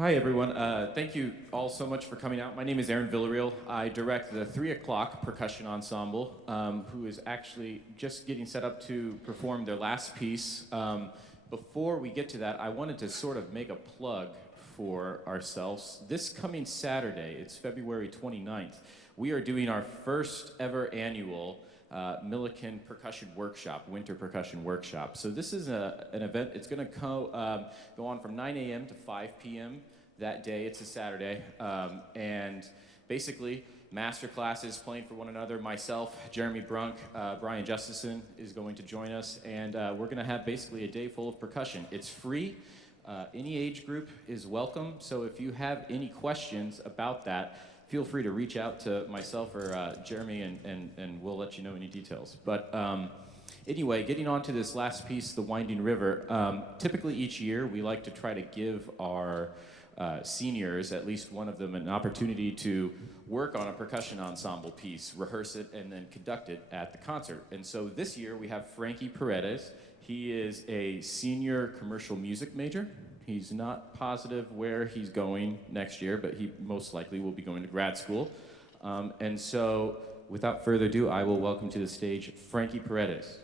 Hi, everyone. Thank you all so much for coming out. My name is Aaron Villarreal. I direct the 3 o'clock Percussion Ensemble, who is actually just getting set up to perform their last piece. Before we get to that, I wanted to sort of make a plug for ourselves. This coming Saturday, it's February 29th, we are doing our first ever annual Millikin Percussion Workshop, Winter Percussion Workshop. So this is an event. It's going to go on from 9 a.m. to 5 p.m. that day. It's a Saturday. And basically, master classes, playing for one another. Myself, Jeremy Brunk, Brian Justison is going to join us. And we're going to have basically a day full of percussion. It's free. Any age group is welcome. So if you have any questions about that, feel free to reach out to myself or Jeremy, and we'll let you know any details. But anyway, getting on to this last piece, The Winding River, typically each year we like to try to give our seniors, at least one of them, an opportunity to work on a percussion ensemble piece, rehearse it, and then conduct it at the concert. And so this year we have Frankie Paredes. He is a senior commercial music major. He's not positive where he's going next year, but he most likely will be going to grad school. And so, without further ado, I will welcome to the stage Frankie Paredes.